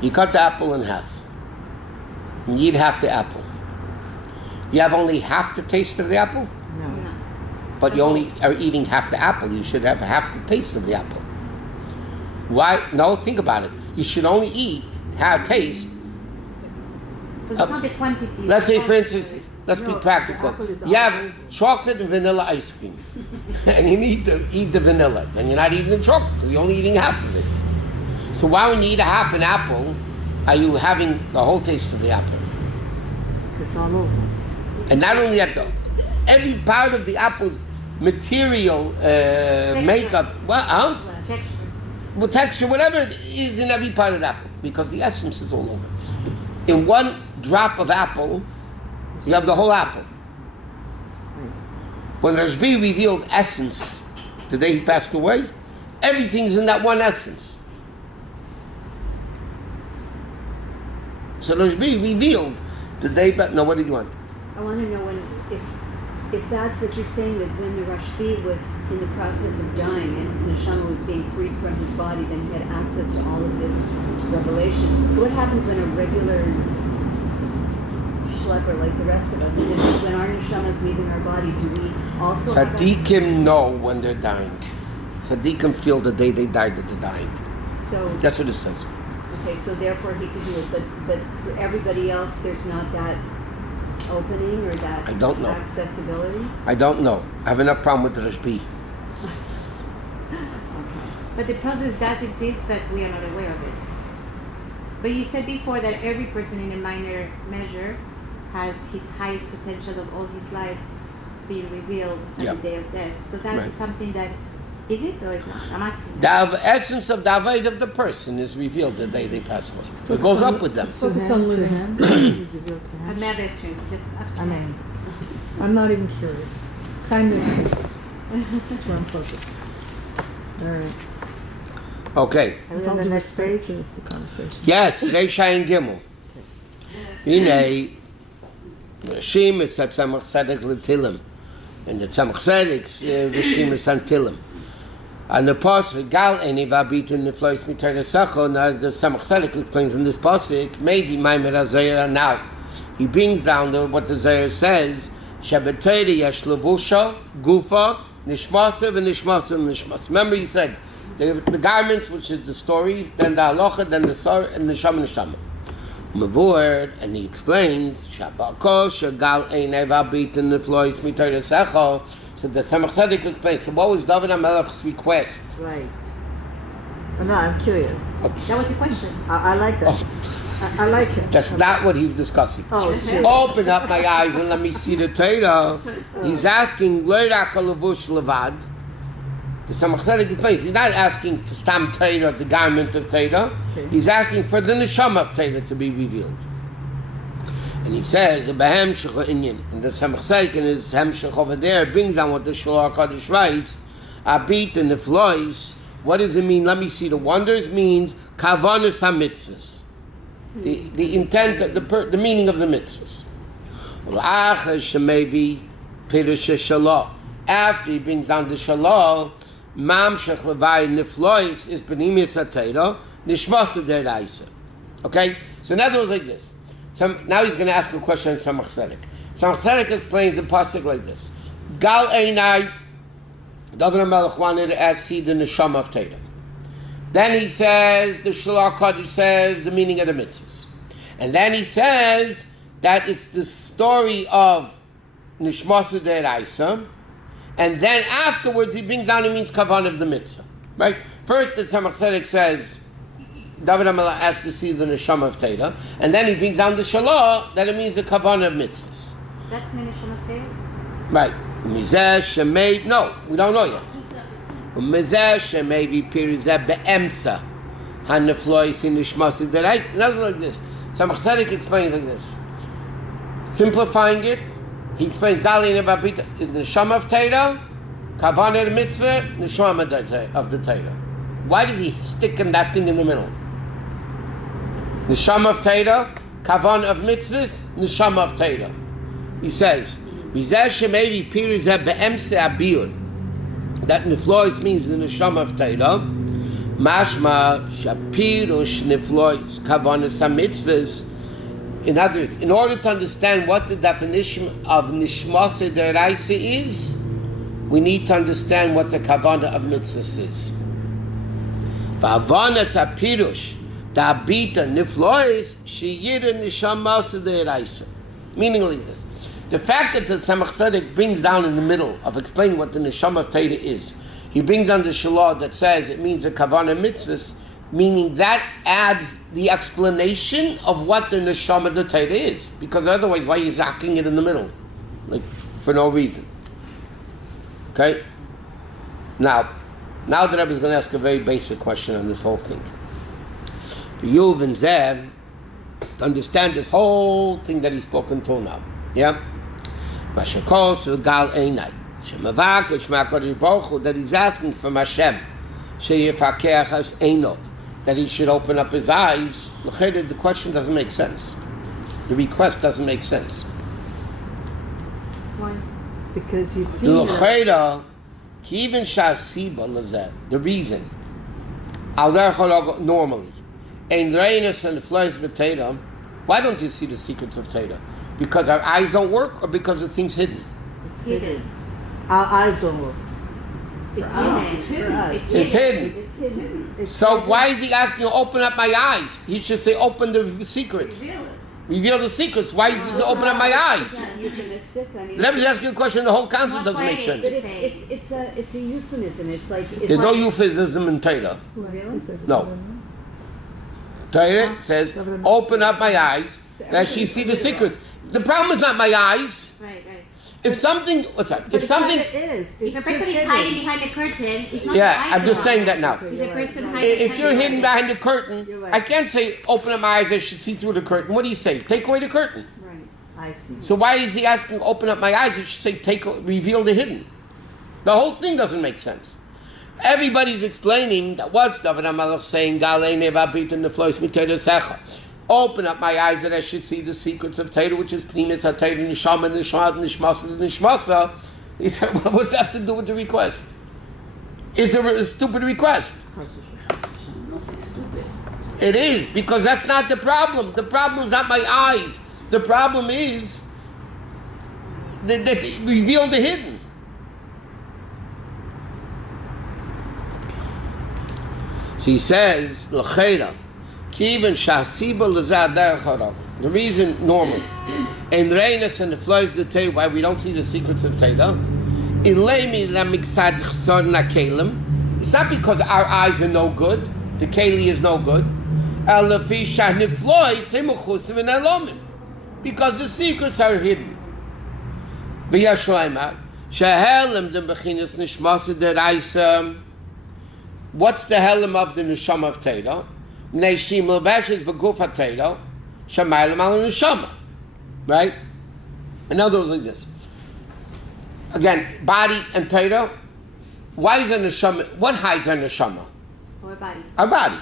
You cut the apple in half. You eat half the apple. You have only half the taste of the apple? No. But you only are eating half the apple. You should have half the taste of the apple. Why? No, think about it. You should only eat half taste. Because it's not the quantity. Let's say, it's for instance, let's No, be the practical. apple is You have always- chocolate and vanilla ice cream. And you need to eat the vanilla. Then you're not eating the chocolate because you're only eating half of it. So why, when you eat a half an apple, are you having the whole taste of the apple? It's all over. And not only that, though, every part of the apple's material makeup, Texture. well, texture, whatever it is in every part of the apple, because the essence is all over. In one drop of apple, you have the whole apple. When Rabbi revealed essence the day he passed away, everything's in that one essence. So Rabbi revealed the day, but no, what did you want? I want to know if that's what you're saying, that when the Rashbi was in the process of dying and his neshama was being freed from his body, then he had access to all of this revelation. So what happens when a regular schlepper like the rest of us, when our neshama is leaving our body, do we also have Tzaddikim know when they're dying. Tzaddikim feel the day they died that they're dying. So That's what it says. okay, so therefore he could do it, but for everybody else, there's not that opening or that I don't know. accessibility. I don't know. I have enough problem with the Rabbi. But the process does exist, but we are not aware of it. But you said before that every person in a minor measure has his highest potential of all his life being revealed on Yeah. the day of death. So that's Right. something that, is it or is not? I'm asking. The essence of the avoid of the person is revealed the day they pass away. It goes up with them. To him, he's revealed to him. Another stream. Amen. I'm not even curious. Kindness. That's where I'm focused. All right. Okay. Are we on the next page of the conversation? Yes, Reisha and Gimel. Hine, Rishim is at Tzemach Tzedek L'Tilim. And the Tzemach Tzedek's Rishim is on Tilim. And the Pasuk, Gal Eni V'Abitin Niflois Mitar Nesecho, now the Tzemach Tzedek explains in this Pasuk, maybe Maamarim Azayra now. He brings down what the Zayir says, Shabbatayri Yesh Levusha, Gufa, Nishmasa, V'Nishmasa, Nishmasa. Remember he said, the garments, which is the stories, then the halacha, then the sar, and the shama neshama. Mavur, and he explains, Shabako, Shagal Einei V'Abitin Niflois Mitar Nesecho. So the Tzemach Tzedek explains. So what was David HaMelech's request? Right. Oh, no, I'm curious. That was your question. I like that. I like it. That's not what he's discussing. Oh, shit. Open up my eyes and let me see the Torah. He's asking, Lo Rak Levush Levad. The Tzemach Tzedek explains. He's not asking for Stam Torah, the garment of Torah. He's asking for the Neshama of Torah to be revealed. And he says, Behem Shecha Inyan. And the Tzemach Tzedek in his Hemshech over there brings down what the Shulah HaKadosh writes, Abit and the Flois. What does it mean? Let me see. The wonders means Kavanas HaMitzvahs. The intent, the meaning of the mitzvahs. After he brings down the Shalah, Mamshech Levai Niflois is Benimis HaTeira, Nishmasa Deraisa. Okay? So in other words, like this. Now he's going to ask a question on Tzemach Tzedek. Tzemach Tzedek explains the pasuk like this. Gal Einai, David HaMelech wanted to see the Neshama of Teira. Then he says, the Shulah HaKadosh says the meaning of the mitzvahs. And then he says that it's the story of Nishmasa Deraisa. And then afterwards he brings down, it means Kavan of the mitzvah. Right? First the Tzemach Tzedek says, David HaMelech asked to see the Neshama of Teira. And then he brings down the Shalah, that it means the Kavan of mitzvahs. That's the neshama of Torah? Right. Mizeh Shemei, no, we don't know yet. Mizeh Shemei V'Pirizeh Be'emsa haneflois in nishmasa deraisa. Another like this. Tzemach Tzedek explains like this. Simplifying it, he explains Dali Nebabita is the neshama of Torah, kavanah mitzvah, neshama of the Torah. Why does he stick in that thing in the middle? Neshama of Torah, kavanah of mitzvahs, neshama of Torah. He says, that neflois means the neshama of Torah. Mashma shapirush neflois kavanah mitzvahs. In other words, in order to understand what the definition of nishmasa deraisa is, we need to understand what the kavanah of mitzvahs is. Va'avana sapirush da'abita niflois sheyira nishamasa deraisa. Meaning like this. The fact that the Tzemach Tzedek brings down in the middle of explaining what the neshama of Torah is, he brings down the shalah that says it means the kavanah mitzvahs, meaning that adds the explanation of what the neshama of the Torah is. Because otherwise, why are you zacking it in the middle? Like, for no reason. Okay? Now the Rebbe is going to ask a very basic question on this whole thing. For Yuv and Zeb, to understand this whole thing that he's spoken till now. Yeah? Mashakol Silgal Einai. Shemavakesh Ma'akadosh Baruch Hu, that he's asking from Hashem, Sheyifakeach as Einov, that he should open up his eyes. The question doesn't make sense. The request doesn't make sense. Why? Because you see the reason, normally, why don't you see the secrets of Torah? Because our eyes don't work, or because the thing's hidden? It's hidden. our eyes don't work. It's hidden. It's hidden. So why is he asking to open up my eyes? He should say open the secrets. Reveal the secrets. Why is he saying open up my eyes? Euphemistic. I mean, The Rebbe is asking a question. The whole concept doesn't make sense. but it's a euphemism. It's like There's no euphemism in Torah. Really? No. Torah says open up my eyes that she see the secrets. The problem is not my eyes. Right. If something, what's that? If something, If a person is hiding behind the curtain, it's not yeah, I'm just saying that now. Is a person hiding If you're behind hidden behind the curtain, You're right. I can't say open up my eyes, I should see through the curtain. What do you say? Take away the curtain. Right. I see. So why is he asking open up my eyes? It should say reveal the hidden. The whole thing doesn't make sense. Everybody's explaining that what's David HaMelech saying, Galei nevabit in the flows mitera secha. Open up my eyes that I should see the secrets of Torah, which is Pnimis HaTorah, Nishama, Nishmat, Nishmasa, Nishmasa. He said, well, what's that have to do with the request? It's a stupid request. It is, because that's not the problem. The problem is not my eyes. The problem is that they reveal the hidden. So he says, L'cheira, Kiven shasiba l'zad derech. The reason normally, in Reinus and the flows the Torah, why we don't see the secrets of Torah, it's not because our eyes are no good, the keli is no good, because the secrets are hidden. What's the helm of the neshama of Torah? Neishim lebeshes begufa Torah, shamaylam al neshama. Right? In other words, like this. Again, body and Torah. Why is a neshama? What hides our neshama? Our body. Our body.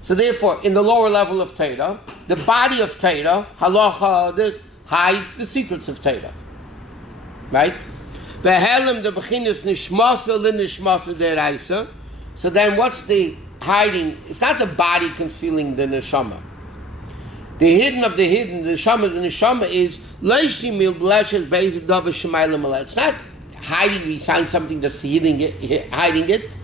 So therefore, in the lower level of Torah, the body of Torah, halacha, this hides the secrets of Torah. Right? The helm the bechinas nishmasa linishmasa deraisa. So then what's the hiding? It's not the body concealing the neshama. The hidden of the hidden, the neshama is it's not hiding behind something that's hiding it.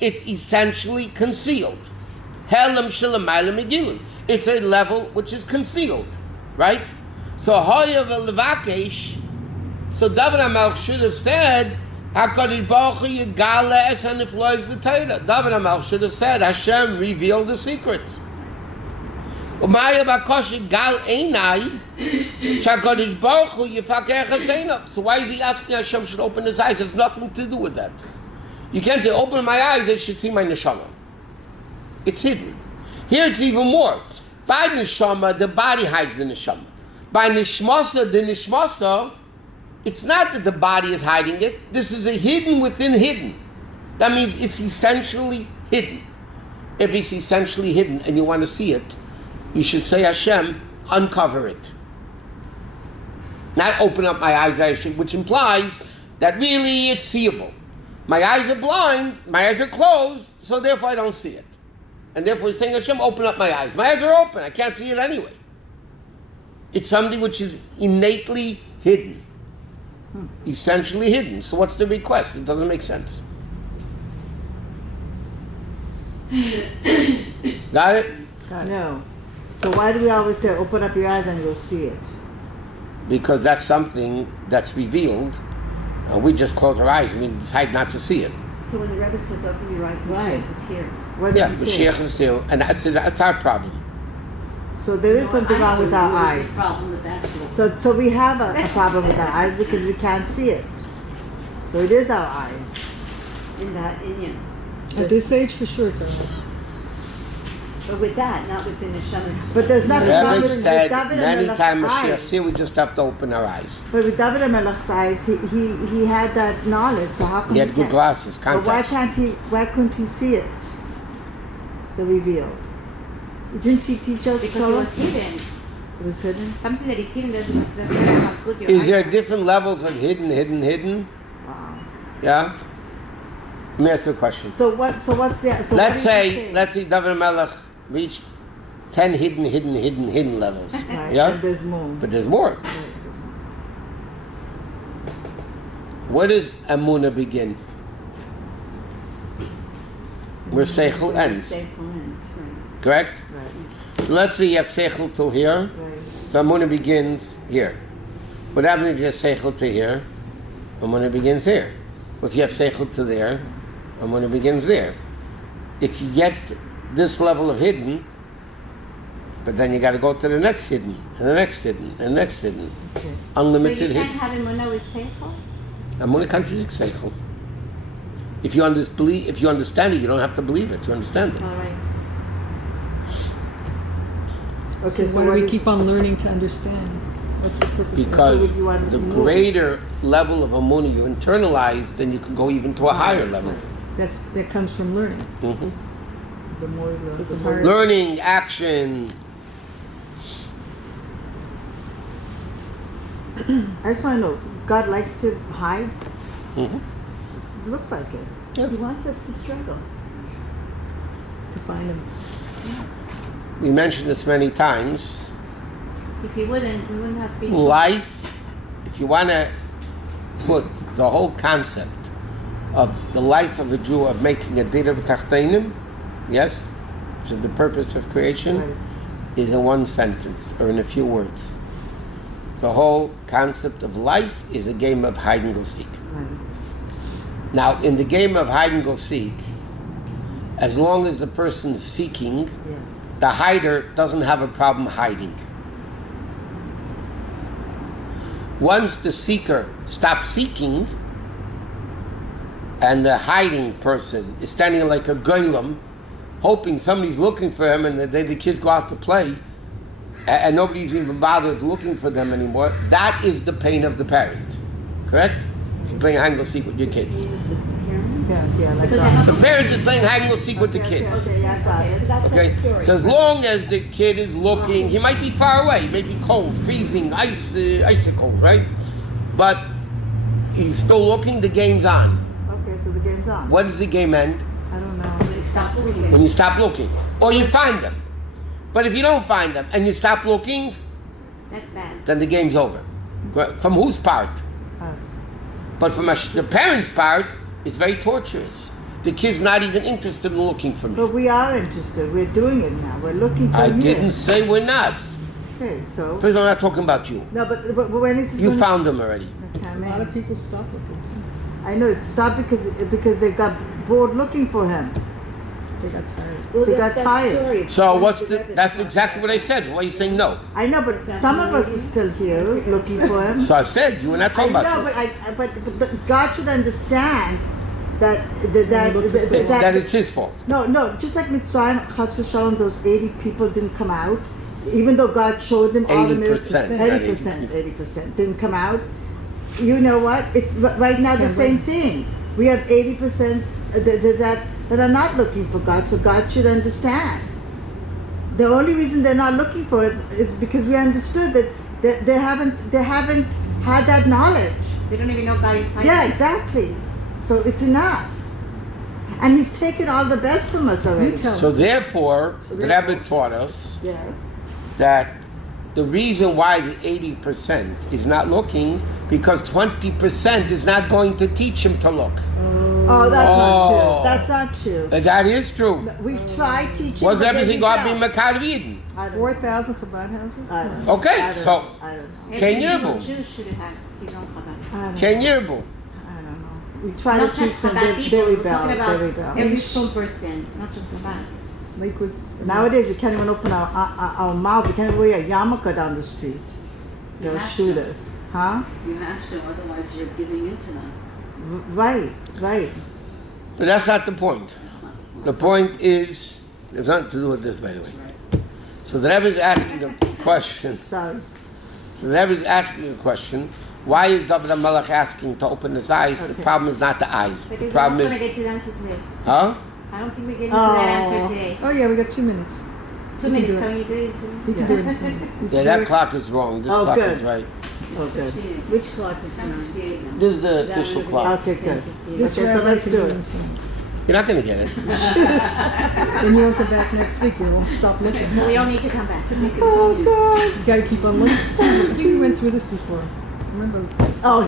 It's essentially concealed. It's a level which is concealed. Right? So so David HaMelech should have said HaKadosh Baruch Hu Yigala Es HaNiflois the Torah. David HaMelech should have said Hashem revealed the secrets. Umaya Bakosh Gal Einai HaKadosh Baruch Hu Yifakech HaSeinov. So why is he asking Hashem should open his eyes? It has nothing to do with that. You can't say, open my eyes, I should see my neshama. It's hidden. Here it's even more. By neshama, the body hides the neshama. By nishmasa, the nishmasa, it's not that the body is hiding it. This is a hidden within hidden. That means it's essentially hidden. If it's essentially hidden and you want to see it, you should say, Hashem, uncover it. Not open up my eyes, which implies that really it's seeable. My eyes are blind, my eyes are closed, so therefore I don't see it. And therefore he's saying, Hashem, open up my eyes. My eyes are open, I can't see it anyway. It's something which is innately hidden. Essentially hidden. So what's the request? It doesn't make sense. Got it? No. So why do we always say, open up your eyes and you'll see it? Because that's something that's revealed. We just close our eyes and we decide not to see it. So when the Rebbe says, open your eyes, Mashiach is here. What Yeah, does he say? Mashiach is here. And that's our problem. So there is something I wrong with our have a eyes. problem with that too. So we have a problem with our eyes because we can't see it. So it is our eyes. In that, At this age, for sure, it's all right. but with that, not with the neshama's. But there's nothing The wrong Rebbe with said David many HaMelech's times Mashiach eyes. here, we just have to open our eyes. But with David HaMelech's eyes, he had that knowledge. So how come He had good can't? glasses, But why contacts. why couldn't he see it? The revealed. Didn't he teach us Because it Torah? was hidden. It was hidden. Something that is hidden doesn't mean how good your Is eyes there are. different levels of hidden? Wow. Yeah? Let me ask you a question. So what's the? So Let's what did say he David Melech reached 10 hidden levels. Right. Yeah? And there's more. But there's more. Right, there's more. Where does Amunah begin? Where Seichel ends. Right. Correct? Right. So let's say you have Seichel till here. Right. So Amunah begins here. What happens if you have Seichel to here? Amunah begins here. If you have Seichel to there, Amunah begins there. If you get this level of hidden, but then you got to go to the next hidden, and the next hidden, and the next hidden. Okay. So Unlimited you can't hidden. have emunah with seichel? Amunah contradicts Seichel. If you understand it, you don't have to believe it. You understand it. All right. Okay. So why do what we is- keep on learning to understand? What's the purpose? Because would you want the to move? greater level of Amunah you internalize, then you can go even to a higher level. That comes from learning. Mhm. The more you learn, It's the a more hard- Learning, action. I just want to know, God likes to hide? Mhm. It looks like it. He wants us to struggle. To find them. We mentioned this many times. If he wouldn't, we wouldn't have free Life, if you want to put the whole concept of the life of a Jew of making a dira b'tachtenim, yes, which is the purpose of creation, Right. is in one sentence or in a few words. The whole concept of life is a game of hide and go seek. Right. Now, in the game of hide and go seek, as long as the person's seeking, Yeah. the hider doesn't have a problem hiding. Once the seeker stops seeking, and the hiding person is standing like a golem, hoping somebody's looking for him, and the kids go out to play, and nobody's even bothered looking for them anymore, that is the pain of the parent. Correct? You're playing hide and go seek with your kids. Yeah, like Because that. they're The parent is playing hide and go seek with the kids. Okay, yeah, I got So it. that's Okay, that story. so as long as the kid is looking, he might be far away, he may be cold, freezing, icicles, right? But he's still looking, the game's on. Okay, so the game's on. When does the game end? I don't know. When it stops looking. When you stop looking. Or you find them. But if you don't find them and you stop looking, That's bad. then the game's over. From whose part? Us. But from the parent's part, it's very torturous. The kid's not even interested in looking for me. But we are interested. We're doing it now. We're looking for I him here. didn't say we're not. Okay, so. First, I'm not talking about you. No, but when is this You gonna- found them already. Okay, A man. lot of people stop looking. I know it stopped because they got bored looking for him. They got tired. Well, They that's got that tired. story of So when what's the the? Rebbe That's talked exactly what I about- said. Why are you saying no? I know, but some of us are still here looking for him. So I said you were not I talking know, about you. but God should understand that it's his fault. No, just like Mitzrayim, Chas v'Shalom, those 80 people didn't come out, even though God showed them all the miracles. 80% didn't come out. You know what? It's right now the same thing. We have 80% that are not looking for God, so God should understand. The only reason they're not looking for it is because we understood that they haven't had that knowledge. They don't even know God is fighting. Yeah, exactly. So it's enough. And He's taken all the best from us already. So therefore, the Rebbe taught us Yes. that the reason why the 80% is not looking, because 20% is not going to teach him to look. Oh, that's not true. That's not true. That is true. We've tried teaching. Was but everything they going to be didn't Makar Eden? help. 4,000 Chabad houses? I don't know. Okay, so I don't know. Ken Every single Yerbu. Jew should have his own Chabad. I don't Ken know. Yerbu. I don't know. We try Not to teach just them. Chabad people, They we're rebel. talking They about rebel. every full person, not just Chabad. Lakewood's. Nowadays, we can't even open our mouth. We can't even wear a yarmulke down the street. They'll have shoot to. us. Huh? You have to, otherwise you're giving in to them. Right. But that's not the point. The point is, it's nothing to do with this, by the way. So the Rebbe is asking the question. Sorry. So the Rebbe is asking the question, why is David HaMelech asking to open his eyes? The problem is not the eyes. The Because we're problem not going to is... get to the answer today. Huh? I don't think we're getting to that answer today. Oh, yeah, we got 2 minutes. 2 minutes, can you do it in 2 minutes? We can do it in 2 minutes. Yeah, that clock is wrong. This Oh, clock good. is right. Oh, good. Which clock is It's wrong? 58 now. This is the official clock. Okay, good. This Okay, so round let's we do can it. in 2 minutes. You're not going to get it. Then you'll come back next week. You won't stop looking. So we all need to come back. To be Oh, continued. God. You gotta keep on looking. I think we went through this before. Remember?